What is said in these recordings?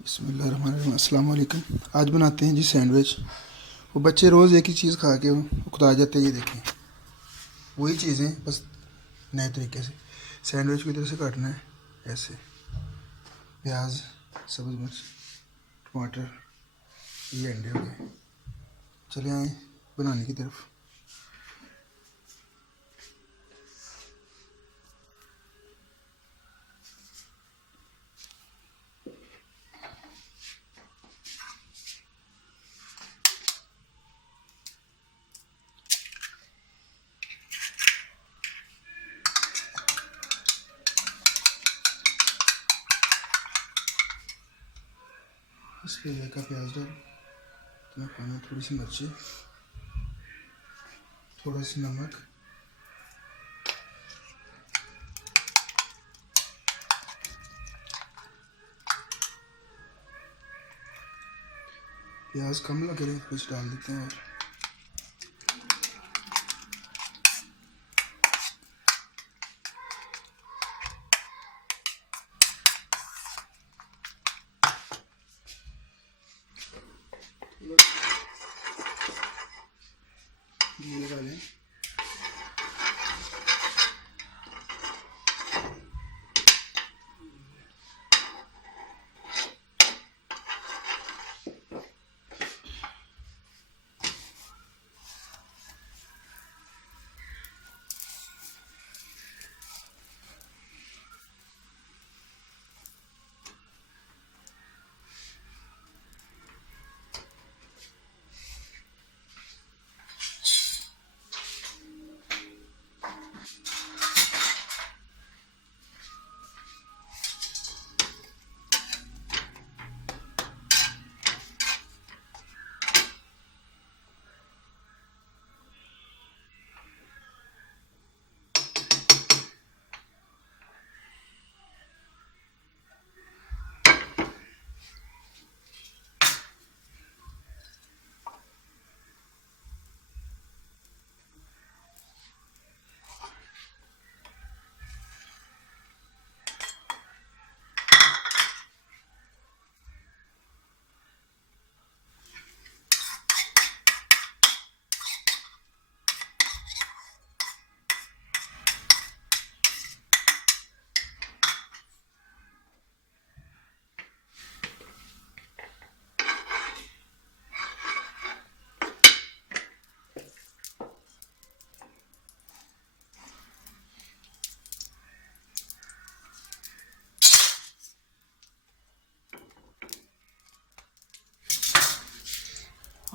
बिस्मिल्लाहिर्रहमानिर्रहीम। अस्सलाम वालेकुम। आज बनाते हैं जी सैंडविच। वो बच्चे रोज़ एक ही चीज़ खा के उकता जाते हैं। ये देखें, वही चीज़ें बस नए तरीके से। सैंडविच की तरह से काटना है, ऐसे। प्याज, सब्ज़ मिर्च, टमाटर, ये अंडे हो गए। चले आए बनाने की तरफ। इसके का प्याज डाल, इतना खाना, थोड़ी सी मिर्ची, थोड़ा सा नमक, प्याज कम लग रहे कुछ डाल देते हैं। और घी लगा लें।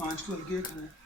आँच को हल्की रखना है।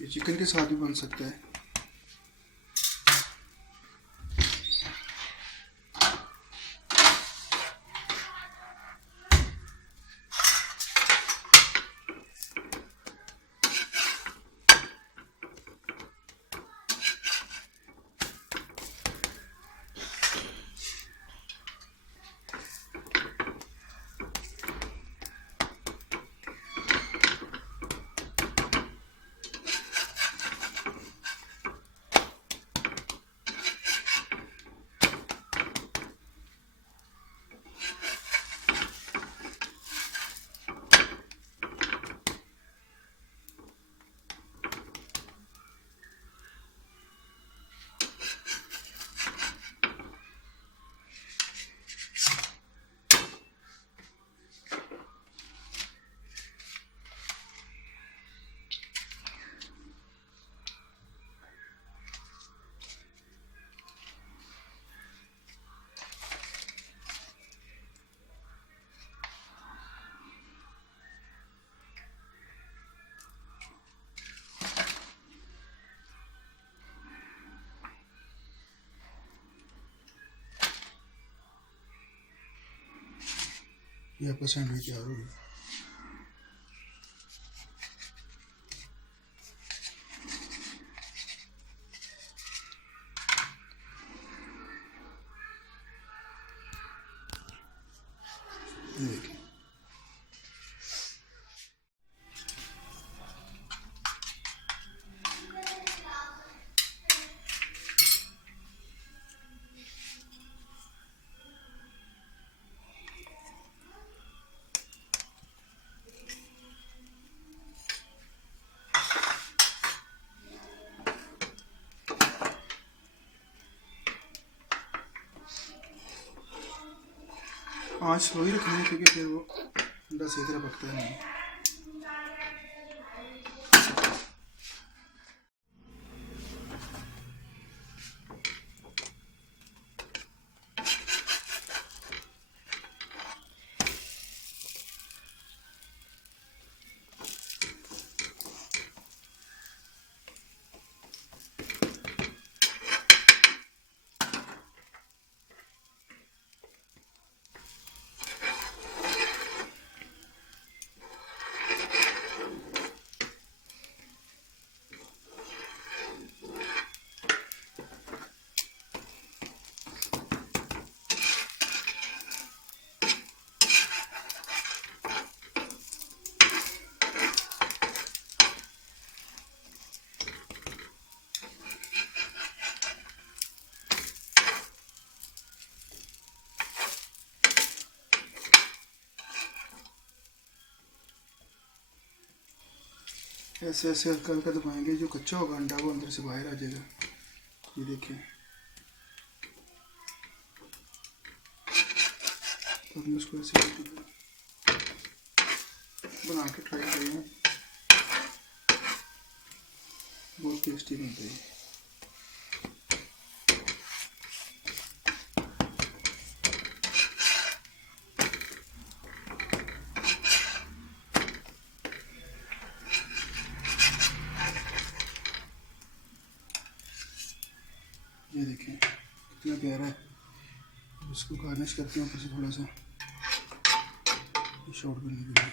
ये चिकन के साथ भी बन सकता है। ये आपका सैंडविच तैयार हो गया। ये देखिए, आँच स्लो ही रखनी है क्योंकि फिर वो अंडा सही तरह पकता है नहीं। ऐसे ऐसे हल्का हल्का दबाएंगे, जो कच्चा होगा अंडा वो अंदर से बाहर आ जाएगा। ये देखिए, तो हम इसको ऐसे बना के ट्राई करेंगे, बहुत टेस्टी बनता है। ये देखिए कितना प्यारा है। इसको गार्निश करते हैं ऊपर से थोड़ा सा शॉर्ट करने के लिए।